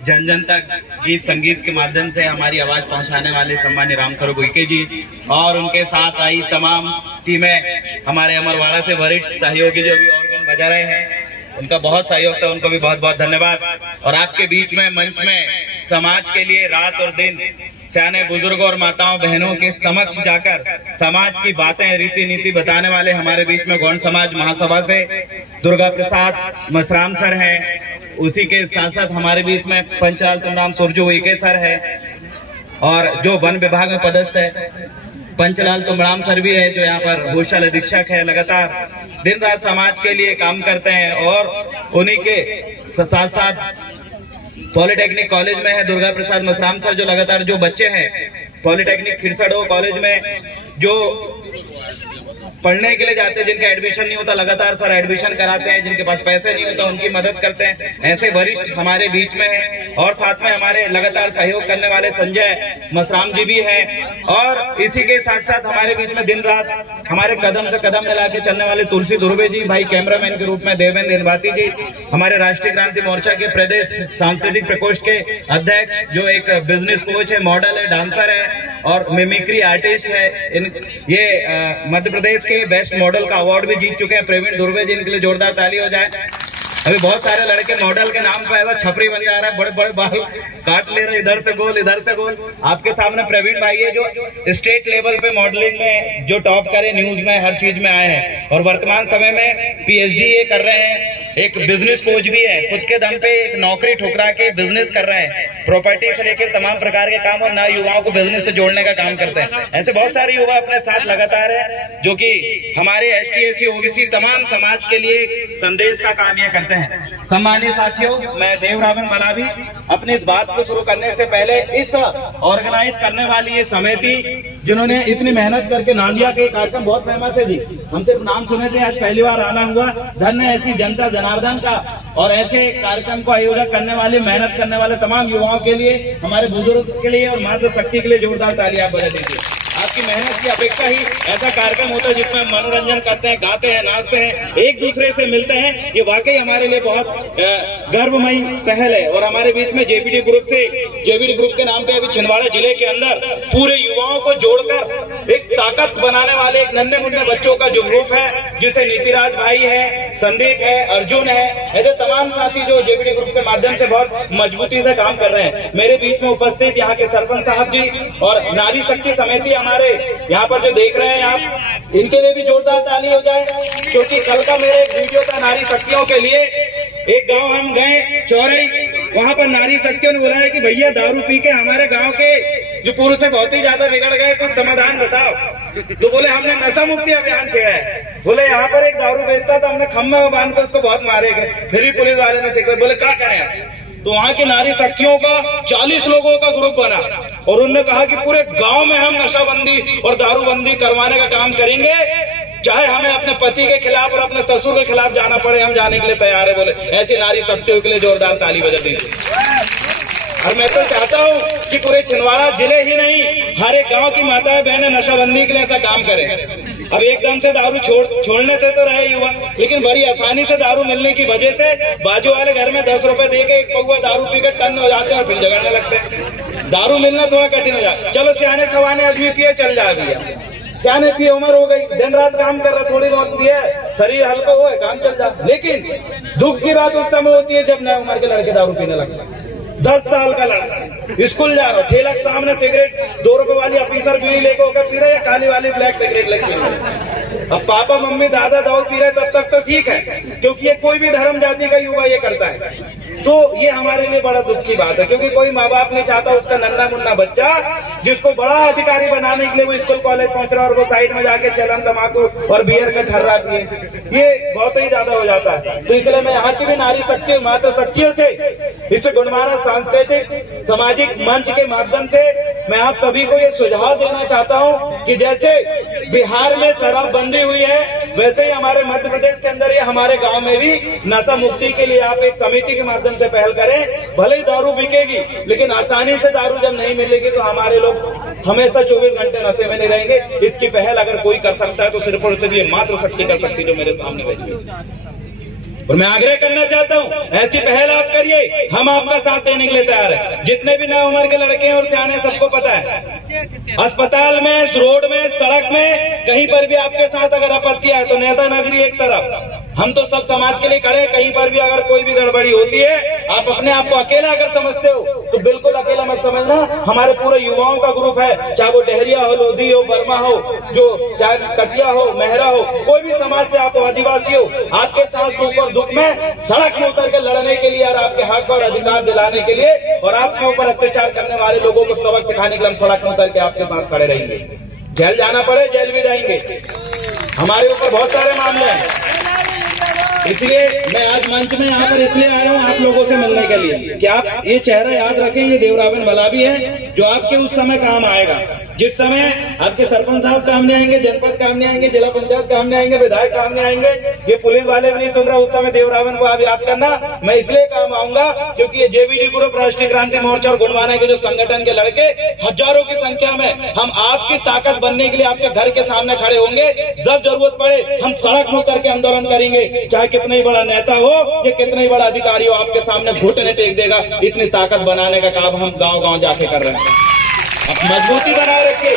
जन जन तक गीत संगीत के माध्यम से हमारी आवाज पहुंचाने वाले सम्मान्य रामस्वरूप उइके जी और उनके साथ आई तमाम टीमें, हमारे अमरवाड़ा से वरिष्ठ सहयोगी जो अभी ऑर्गन बजा रहे हैं, उनका बहुत सहयोग था, उनको भी बहुत बहुत धन्यवाद। और आपके बीच में मंच में समाज के लिए रात और दिन सियाने बुजुर्गों और माताओं बहनों के समक्ष जाकर समाज की बातें रीति नीति बताने वाले हमारे बीच में गौंड समाज महासभा से दुर्गा प्रसाद मसराम सर हैं। उसी के साथ साथ हमारे बीच में पंचलाल तुमराम तुर्जू उइके सर है और जो वन विभाग में पदस्थ है पंचलाल तुमराम सर भी है, जो यहाँ पर भूषण अधीक्षक है। लगातार दिन रात समाज के लिए काम करते हैं और उन्हीं के साथ साथ पॉलिटेक्निक कॉलेज में है दुर्गा प्रसाद मसराम सर, जो लगातार जो बच्चे हैं पॉलिटेक्निक खिरसड़ो कॉलेज में जो पढ़ने के लिए जाते हैं, जिनका एडमिशन नहीं होता, लगातार सर एडमिशन कराते हैं, जिनके पास पैसे नहीं होता उनकी मदद करते हैं। ऐसे वरिष्ठ हमारे बीच में हैं और साथ में हमारे लगातार सहयोग करने वाले संजय मसराम जी भी हैं। और इसी के साथ साथ हमारे बीच में दिन रात हमारे कदम से कदम मिला के चलने वाले तुलसी दुर्वे जी, भाई कैमरामैन के रूप में देवेंद्र निर्वाती जी, हमारे राष्ट्रीय क्रांति मोर्चा के प्रदेश सांस्कृतिक प्रकोष्ठ के अध्यक्ष, जो एक बिजनेस कोच है, मॉडल है, डांसर है और मिमिक्री आर्टिस्ट है। ये मध्य प्रदेश के बेस्ट मॉडल का अवार्ड भी जीत चुके हैं प्रवीण दुर्वे जी, इनके लिए जोरदार ताली हो जाए। अभी बहुत सारे लड़के मॉडल के नाम पर ऐसा छपरी बन जा रहा है, बड़े बड़े बाल काट ले रहे, इधर से गोल इधर से गोल। आपके सामने प्रवीण भाई है, जो स्टेट लेवल पे मॉडलिंग में जो टॉप करे, न्यूज में हर चीज में आए हैं और वर्तमान समय में PhD ये कर रहे हैं। एक बिजनेस कोच भी है, खुद के दम पे एक नौकरी ठुकरा के बिजनेस कर रहे हैं, प्रॉपर्टी से लेकर तमाम प्रकार के काम, और नए युवाओं को बिजनेस से जोड़ने का काम करते हैं। ऐसे बहुत सारे युवा अपने साथ लगातार है, जो कि हमारे ST SC OBC तमाम समाज के लिए संदेश का काम ये करते हैं। सम्मानित साथियों, मैं देवरावन मलावी अपनी इस बात को शुरू करने से पहले इस ऑर्गेनाइज करने वाली ये समिति, जिन्होंने इतनी मेहनत करके नांदिया के कार्यक्रम बहुत फेमस है जी, हम सिर्फ नाम सुने थे, आज पहली बार आना हुआ। धन्य ऐसी जनता जनार्दन का और ऐसे कार्यक्रम को आयोजन करने वाले, मेहनत करने वाले तमाम युवाओं के लिए, हमारे बुजुर्ग के लिए और मातृशक्ति के लिए जोरदार ताली आप बजा दीजिए। आपकी मेहनत की अपेक्षा ही ऐसा कार्यक्रम होता है जिसमें हम मनोरंजन करते हैं, गाते हैं, नाचते हैं, एक दूसरे से मिलते हैं। ये वाकई हमारे लिए बहुत गर्वमयी पहल है। और हमारे बीच में JBD ग्रुप के नाम पे अभी छिंदवाड़ा जिले के अंदर पूरे युवाओं को जोड़कर एक ताकत बनाने वाले एक नन्हे मुन्ने बच्चों का जो ग्रुप है, जिसे नीतिराज भाई है, संदीप है, अर्जुन है, ऐसे तमाम साथी जो JBD ग्रुप के माध्यम से बहुत मजबूती से काम कर रहे हैं। मेरे बीच में उपस्थित यहाँ के सरपंच साहब जी और नारी शक्ति समिति हमारे यहाँ पर जो देख रहे हैं आप, इनके लिए भी जोरदार ताली हो जाए, क्योंकि कल का मेरे एक वीडियो था नारी शक्तियों के लिए। एक गांव हम गए चौरई, वहां पर नारी शक्तियों ने बुलाया कि भैया दारू पी के हमारे गांव के जो पुरुष है बहुत ही ज्यादा बिगड़ गए, कुछ समाधान बताओ। तो बोले हमने नशा मुक्ति अभियान छेड़ा है। बोले यहाँ पर एक दारू बेचता था, हमने खम्भे में बांध कर उसको बहुत मारे गए, फिर भी पुलिस वाले ने सिक्योर। बोले क्या करें? तो वहाँ की नारी शक्तियों का 40 लोगों का ग्रुप बना और उन्होंने कहा कि पूरे गांव में हम नशाबंदी और दारूबंदी करवाने का काम करेंगे, चाहे हमें अपने पति के खिलाफ और अपने ससुर के खिलाफ जाना पड़े, हम जाने के लिए तैयार है। बोले ऐसी नारी शक्तियों के लिए जोरदार ताली बजा दीजिए। और मैं तो चाहता हूँ कि पूरे छिंदवाड़ा जिले ही नहीं, हर एक गांव की माताएं बहनें नशाबंदी के लिए ऐसा काम करें। अब एकदम से दारू छोड़ने से तो रहे युवा, लेकिन बड़ी आसानी से दारू मिलने की वजह से बाजू वाले घर में 10 रुपए दे के एक पौवा दारू पीकर टन हो जाते हैं और फिर झगड़ने लगते हैं। दारू मिलना थोड़ा कठिन हो जाए। चलो सियाने सवाने आदमी पिए चल जाए, भैया सियाने पिए, उम्र हो गई, दिन रात काम कर रहा, थोड़ी बहुत पिए, शरीर हल्का हो, काम चल जाए। लेकिन दुख की बात उस समय होती है जब नए उम्र के लड़के दारू पीने लगते हैं। 10 साल का लड़का स्कूल जा रहा, ठेला के सामने सिगरेट 2 रुपए वाली ऑफिसर बीड़ी लेकर होकर पी रहे, या काली वाली ब्लैक सिगरेट लेके पी रहे। अब पापा मम्मी दादा दाऊ पी रहे तब तक तो ठीक है, क्योंकि ये कोई भी धर्म जाति का युवा ये करता है। तो ये हमारे लिए बड़ा दुख की बात है, क्योंकि कोई माँ बाप नहीं चाहता उसका नन्ना मुन्ना बच्चा, जिसको बड़ा अधिकारी बनाने के लिए वो स्कूल कॉलेज पहुंच रहा है, और वो साइड में जाके चलन तमाकू और बियर का ठर्रा पिए, ये बहुत ही ज्यादा हो जाता है। तो इसलिए मैं यहाँ की भी नारी शक्ति माता शक्तियों से, इस गुणमारा सांस्कृतिक सामाजिक मंच के माध्यम से मैं आप सभी को ये सुझाव देना चाहता हूँ कि जैसे बिहार में शराबबंदी हुई है, वैसे ही हमारे मध्य प्रदेश के अंदर ये हमारे गांव में भी नशा मुक्ति के लिए आप एक समिति के माध्यम से पहल करें। भले ही दारू बिकेगी, लेकिन आसानी से दारू जब नहीं मिलेगी तो हमारे लोग हमेशा 24 घंटे नशे में नहीं रहेंगे। इसकी पहल अगर कोई कर सकता है तो सिर्फ और सिर्फ ये मातृ शक्ति कर सकती है, जो मेरे सामने बैठी है। और मैं आग्रह करना चाहता हूँ ऐसी पहल आप करिए, हम आपका साथ देने के लिए तैयार हैं। जितने भी नव उम्र के लड़के हैं और सियाने सबको पता है, अस्पताल में, रोड में, सड़क में, कहीं पर भी आपके साथ अगर आपत्ति है तो नेता नगरी एक तरफ, हम तो सब समाज के लिए खड़े हैं। कहीं पर भी अगर कोई भी गड़बड़ी होती है, आप अपने आप को अकेला अगर समझते हो तो बिल्कुल अकेला मत समझना। हमारे पूरे युवाओं का ग्रुप है, चाहे वो डेहरिया हो, लोधी हो, बर्मा हो, जो चाहे कतिया हो, मेहरा हो, कोई भी समाज से आप हो, आदिवासी हो, आपके साथ सुख और दुख में सड़क में उतर के लड़ने के लिए और आपके हक और अधिकार दिलाने के लिए और आपके ऊपर अत्याचार करने वाले लोगों को सबक सिखाने के लिए हम सड़क में उतर के आपके साथ खड़े रहेंगे। जेल जाना पड़े जेल भी जाएंगे, हमारे ऊपर बहुत सारे मामले हैं। इसलिए मैं आज मंच में यहाँ पर इसलिए आया हूँ आप लोगों से मिलने के लिए कि आप ये चेहरा याद रखें, ये देवराबेन भलाभी है जो आपके उस समय काम आएगा जिस समय आपके सरपंच साहब काम नहीं आएंगे, जनपद काम नहीं आएंगे, जिला पंचायत काम नहीं आएंगे, विधायक काम नहीं आएंगे, ये पुलिस वाले भी नहीं सुन रहे, उस समय देवराबेन को आप याद करना। मैं इसलिए काम आऊंगा क्योंकि ये जेवीडी ग्रुप, राष्ट्रीय क्रांति मोर्चा और गुणवाना के जो संगठन के लड़के हजारों की संख्या में हम आपकी ताकत बनने के लिए आपके घर के सामने खड़े होंगे। जब जरूरत पड़े हम सड़क में उतर के आंदोलन करेंगे, चाहे कितना ही बड़ा नेता हो या कितना ही बड़ा अधिकारी हो, आपके सामने घुटने टेक देगा। इतनी ताकत बनाने का काम हम गांव गांव जाके कर रहे हैं। आप मजबूती बनाए रखिए।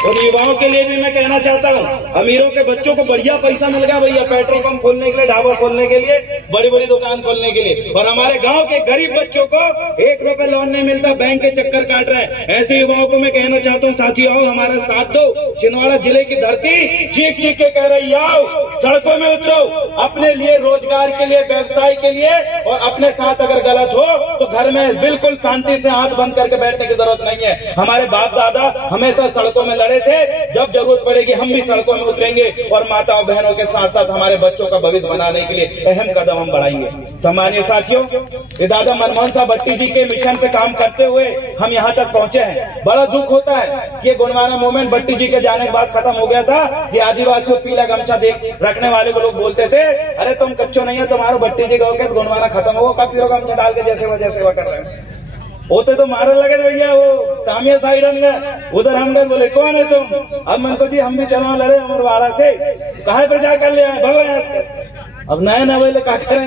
और युवाओं के लिए भी मैं कहना चाहता हूँ, अमीरों के बच्चों को बढ़िया पैसा मिल गया भैया, पेट्रोल पंप खोलने के लिए, ढाबा खोलने के लिए, बड़ी बड़ी दुकान खोलने के लिए, और हमारे गांव के गरीब बच्चों को 1 रुपए लोन नहीं मिलता, बैंक के चक्कर काट रहे हैं। ऐसे युवाओं को मैं कहना चाहता हूँ, साथियों आओ हमारा साथ दो। छिंदवाड़ा जिले की धरती चीख चीख के कह रही, आओ सड़कों में उतरो, अपने लिए, रोजगार के लिए, व्यवसाय के लिए, और अपने साथ अगर गलत हो तो घर में बिल्कुल शांति से हाथ बंद करके बैठने की जरूरत नहीं है। हमारे बाप दादा हमेशा सड़कों में लड़े थे, जब जरूरत पड़ेगी हम भी सड़कों में उतरेंगे और माताओं बहनों के साथ साथ हमारे बच्चों का भविष्य बनाने के लिए अहम कदम हम बढ़ाएंगे। सम्मानीय साथियों, ये दादा मनमोहन साहब भट्टी जी के मिशन पे काम करते हुए हम यहाँ तक पहुंचे हैं। बड़ा दुख होता है कि गुणवाना मूवमेंट भट्टी जी के जाने के बाद खत्म हो गया था। ये आदिवासियों पीला गमछा देख रखने वाले को लोग बोलते थे, अरे तुम कच्चो नहीं है, तुम्हारो भट्टी जी गए तो गुणवाना खत्म हो, कब फिर गमछा डाल के जैसे वह सेवा कर रहे हैं। होते तो मारे लगे भैया, वो तामिया साइड हम गए, उधर हम गए, बोले कौन है तुम? अब मन को जी हम भी चलवा लड़े अमरवाड़ा से, कहा प्रचार कर लिया है भगवान। अब नए नवेले क्या करें,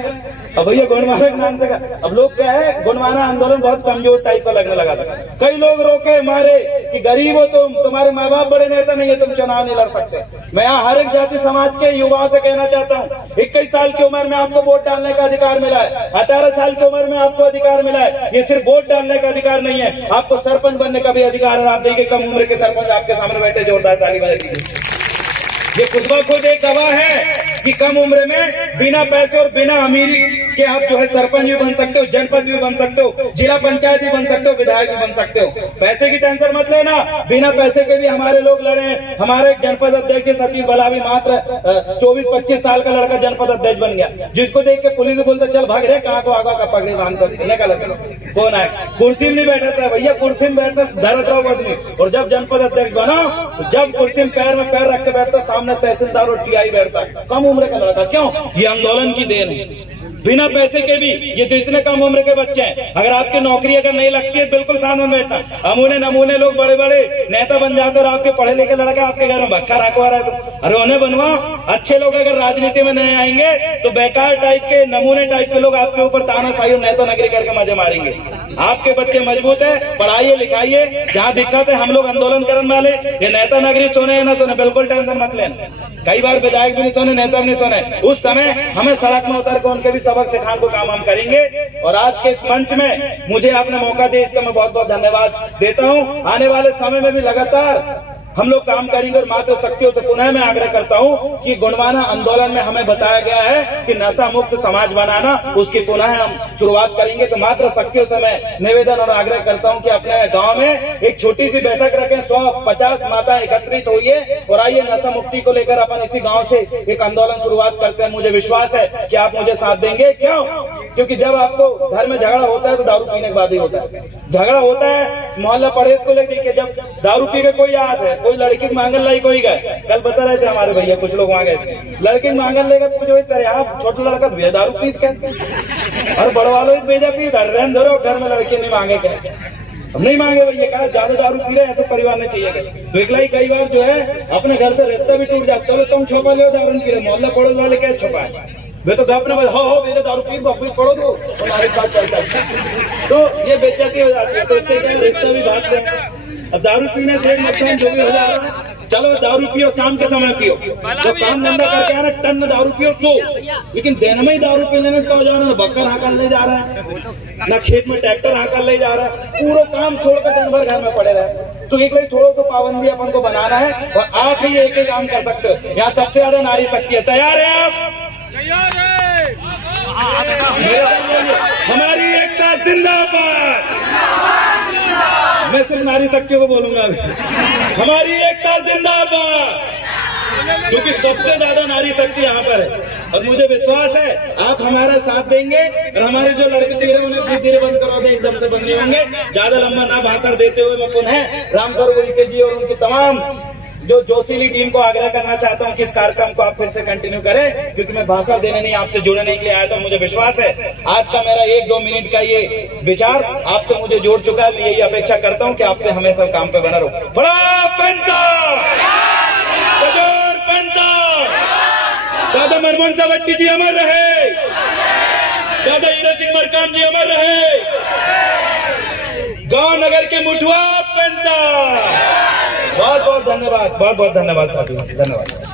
अब भैया गुणवाना के नाम से अब लोग क्या है, गुणवाना आंदोलन बहुत कमजोर टाइप का लगने लगा था। कई लोग रोके मारे कि गरीब हो तुम, तुम्हारे माँ बाप बड़े नेता नहीं है, तुम चुनाव नहीं लड़ सकते। मैं यहाँ हर एक जाति समाज के युवाओं से कहना चाहता हूँ, 21 साल की उम्र में आपको वोट डालने का अधिकार मिला है, 18 साल की उम्र में आपको अधिकार मिला है। ये सिर्फ वोट डालने का अधिकार नहीं है, आपको सरपंच बनने का भी अधिकार है। आप देखिए कम उम्र के सरपंच आपके सामने बैठे, जोरदार ताली बजा दीजिए। ये खुद ब खुद एक गवाह है कि कम उम्र में बिना पैसे और बिना अमीरी के आप जो है सरपंच भी बन सकते हो, जनपद भी बन सकते हो, जिला पंचायत भी बन सकते हो, विधायक भी बन सकते हो। पैसे की टेंशन मत लेना, बिना पैसे के भी हमारे लोग लड़े। हमारे जनपद अध्यक्ष सतीश भलावी मात्र 24-25 साल का लड़का जनपद अध्यक्ष बन गया, जिसको देख के पुलिस बोलते चल भाग रहे, कहाँ को आगा का पगड़ी बांध कर कौन है, कुर्सी में नहीं बैठा था भैया, कुर्सी में बैठता धरत रहो आदमी। और जब जनपद अध्यक्ष बना, जब कुर्सी में पैर रख के बैठता, सामने तहसीलदार और टीआई बैठता, कम उम्र का लड़का। क्यों? ये आंदोलन की देन है। बिना पैसे के भी ये तो इतने कम उम्र के बच्चे हैं। अगर आपकी नौकरी अगर नहीं लगती है, बिल्कुल सामने बैठना। अमूने नमूने लोग बड़े बड़े नेता बन जाते और आपके पढ़े लिखे लड़का आपके घर में भक्का रखवा रहा है, तो अरे उन्हें बनवाओ। अच्छे लोग अगर राजनीति में नहीं आएंगे तो बेकार टाइप के, नमूने टाइप के लोग आपके ऊपर तानाशाही और नेता नगरी करके मजे मारेंगे। आपके बच्चे मजबूत है, पढ़ाइए लिखाइए, जहाँ दिक्कत है हम लोग आंदोलन करने वाले। ये नेता नगरी सोने है ना सोने, बिल्कुल टेंशन मत लेना। कई बार विधायक भी नहीं सोने, नेता भी नहीं सोने, उस समय हमें सड़क में उतर कर उनके भी सबक सिखाने को काम हम करेंगे। और आज के इस मंच में मुझे आपने मौका दिया, इसका मैं बहुत बहुत धन्यवाद देता हूँ। आने वाले समय में भी लगातार हम लोग काम करेंगे। और मात्र शक्तियों से पुनः मैं आग्रह करता हूँ कि गुणवाना आंदोलन में हमें बताया गया है कि नशा मुक्त समाज बनाना, उसकी पुनः हम शुरुआत करेंगे। तो मात्र शक्तियों से मैं निवेदन और आग्रह करता हूँ कि अपने गांव में एक छोटी सी बैठक रखें, 150 माता एकत्रित होइए और आइए नशा मुक्ति को लेकर अपन इसी गाँव से एक आंदोलन शुरुआत करते हैं। मुझे विश्वास है कि आप मुझे साथ देंगे। क्यों? क्योंकि जब आपको घर में झगड़ा होता है तो दारू पीने के बाद ही होता है। झगड़ा होता है मोहल्ला पड़ोस को लेकर, जब दारू पी के कोई आता है, कोई लड़की की मांगन लाई कोई गए, कल बता रहे थे हमारे भैया कुछ लोग वहां गए थे, लड़की की मांगन लेकर कुछ यहाँ छोटा लड़का भैया दारू पीत के और बड़ वालों भेजा पीत रहन धरो, घर में लड़की नहीं मांगे के, हम नहीं मांगे भैया, कहा ज्यादा दारू पी रहे हैं तो परिवार नहीं चाहिए। तो एकला ही कई बार जो है अपने घर से रास्ता भी टूट जाता है, तुम छुपा लो दारू पी रहे, मोहल्ला पड़ोस वाले क्या छुपा है। वे तो गप न हो मेरे दारू पी वापस पढ़ो दो और नारी बात चलता है। तो ये बेइज्जती हो जाती है। तो इससे क्या रिश्ता भी बात करें। अब दारू पीने से नुकसान जो भी हो जा रहा है, चलो दारू पियो, शाम के समय पियो, जब काम धंधा करके आना टन दारू पियो तो, लेकिन दिन में ही दारू पी लेने से हो जा रहा है, ना बक्कर हाकल ले जा रहा है, ना खेत में ट्रैक्टर हाकल ले जा रहा है, पूरा काम छोड़कर दिन भर घर में पड़े रहे। तो एक भाई थोड़ा तो पाबंदी अपन को बनाना है और आप ही एक ही काम कर सकते हो। यहाँ सबसे ज्यादा नारी शक्ति है। तैयार है आप? हमारी एकता जिंदाबाद। मैं सिर्फ नारी शक्ति को बोलूंगा अभी। हमारी एकता जिंदाबाद, क्योंकि सबसे ज्यादा नारी शक्ति यहाँ पर है और मुझे विश्वास है आप हमारा साथ देंगे और हमारे जो लड़के तीर उन्हें धीरे धीरे बंद करोगे, एकदम से बंद नहीं होंगे। ज्यादा लंबा ना भाषण देते हुए मैं पुनः रामस्वरूप उइके जी और उनकी तमाम जो जोशीली टीम को आग्रह करना चाहता हूं कि इस कार्यक्रम को आप फिर से कंटिन्यू करें, क्योंकि मैं भाषण देने नहीं आपसे जुड़ने के लिए आया था। मुझे विश्वास है आज का मेरा 1-2 मिनट का ये विचार आपसे मुझे जोड़ चुका है। मैं यही अपेक्षा करता हूं कि आपसे हमेशा काम पे बना रहो। बड़ा पंता, सजोर पंता, दादा मनमोहन सावट्टी जी अमर रहे, दादा हीरा सिंह मरकाम जी अमर रहे, गांव नगर के मुठुआ पंता। बहुत बहुत धन्यवाद, बहुत बहुत धन्यवाद साथी, धन्यवाद।